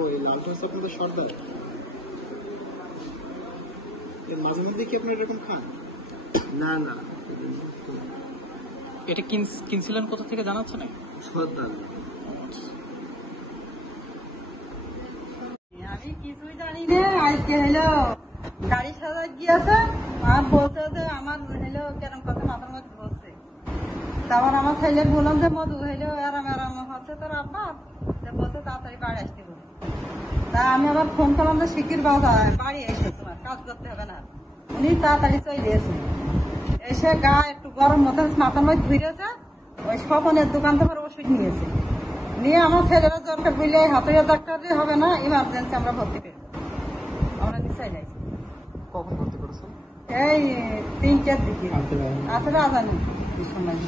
ওই লালটা হচ্ছে আপনাদের সর্দার, এর মাঝে মধ্যে কি আপনারা এরকম খান? না না, এটা কিনছিলেন কোথা থেকে জানাচ্ছে না? সর্দার। আমি কিছুই জানি না। আজকে হলো গাড়ি সাজা গিয়েছে, আর বলছে যে আমার হলো কেরম কথা মাথার মধ্যে বলছে। তারপর আমার ছেলে বললাম যে মধু হইলো আরাম আরাম হচ্ছে তোর আব্বা, বলছে তাড়াতাড়ি বাড়ি আসতে বলে। তা আমি আবার ফোন করলাম যে শিকির বাজার বাড়ি এসে তোমার কাজ করতে হবে না। উনি তাড়াতাড়ি চলে এসে এসে গা একটু গরম মতো মাথার মধ্যে ধুইরেছে, ওই স্বপনের দোকান থেকে ওষুধ নিয়েছে। নিয়ে আমার ছেলেরা দরকার বললে হাতুড়িয়া ডাক্তার হবে না, ইমার্জেন্সি আমরা ভর্তি করি। আমরা নিশ্চয় যাইছি। কখন ভর্তি করেছেন? এই 3-4 দিকে আসলে আজানি এই সময়।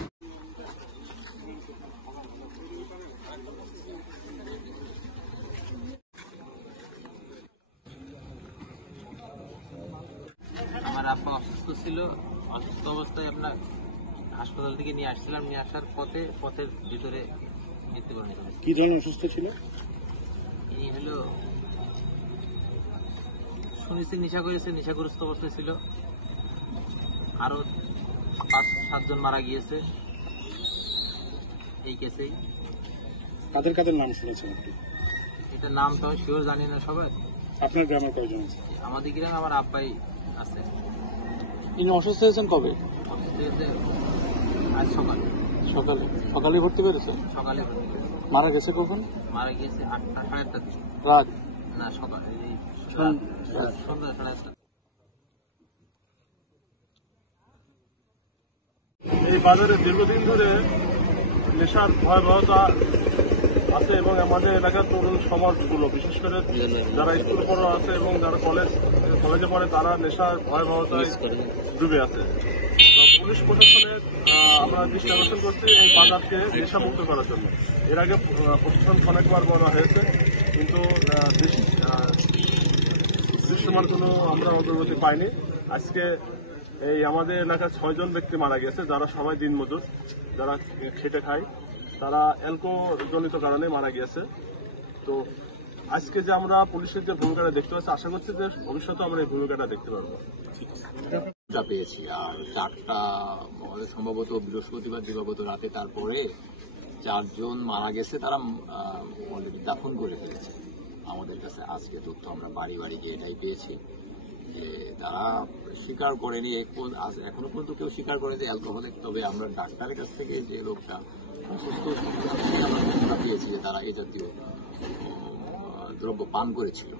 আমার আব্বা অসুস্থ ছিল, অসুস্থ অবস্থায় আপনার হাসপাতাল থেকে নিয়ে আসছিলাম, নিয়ে আসার পথের ভিতরে মৃত্যুবরণ করেছে। কি ধরনের অসুস্থ ছিল? এই হলো শুনেছি নেশা করেছে, নেশাগ্রস্ত অবস্থায় ছিল। আরো 5-7 জন মারা গিয়েছে এই কেসেই। কাদের কাদের নাম শুনেছেন আপনি? এটা নাম তো আমি শিওর জানি না সবার। আপনার গ্রামের কয়জন আছে? আমাদের গ্রামে আমার আব্বাই আছে। ইনি অসুস্থ হয়েছেন কবে? অসুস্থ হয়েছে আজ সকালে। সকালে ভর্তি করেছে? সকালে ভর্তি করেছে। মারা গেছে কখন? মারা গিয়েছে 8:30টার দিকে। রাত? না, সকালে সন্ধ্যা 8:30। এই বাজারে দীর্ঘদিন ধরে নেশার ভয়াবহতা আছে এবং আমাদের এলাকার তরুণ সমাজগুলো, বিশেষ করে যারা স্কুল পড়ো আছে এবং যারা কলেজে পড়ে, তারা নেশার ভয়াবহতায় ডুবে আছে। পুলিশ প্রশাসনের আমরা দৃষ্টি আকর্ষণ করছি এই বাজারকে নেশামুক্ত করার জন্য। এর আগে প্রশাসন অনেকবার বলা হয়েছে, কিন্তু দৃশ্যমান কোনো আমরা অগ্রগতি পাইনি। আজকে এই আমাদের এলাকার 6 জন ব্যক্তি মারা গেছে, যারা সবাই দিনমজুর, যারা খেটে খায়, তারা অ্যালকোহলজনিত কারণে মারা গিয়েছে। তো আজকে যে আমরা পুলিশের যে ভূমিকাটা দেখতে পাচ্ছি, আশা করছি যে ভবিষ্যতে আমরা এই ভূমিকাটা দেখতে পারবো। পেয়েছি আর 4টা সম্ভবত বৃহস্পতিবার দিবাগত রাতে, তারপরে 4 জন মারা গেছে, তারা অলরেডি দাফন করে ফেলেছে। আমাদের কাছে আজকে তথ্য আমরা বাড়ি বাড়ি গিয়ে এটাই পেয়েছি যে তারা স্বীকার করেনি, এখনো পর্যন্ত কেউ স্বীকার করে যে অ্যালকোহলিক। তবে আমরা ডাক্তারের কাছ থেকে যে লোকটা অসুস্থ আমরা পেয়েছি যে তারা এই জাতীয় দ্রব্য পান করেছিল।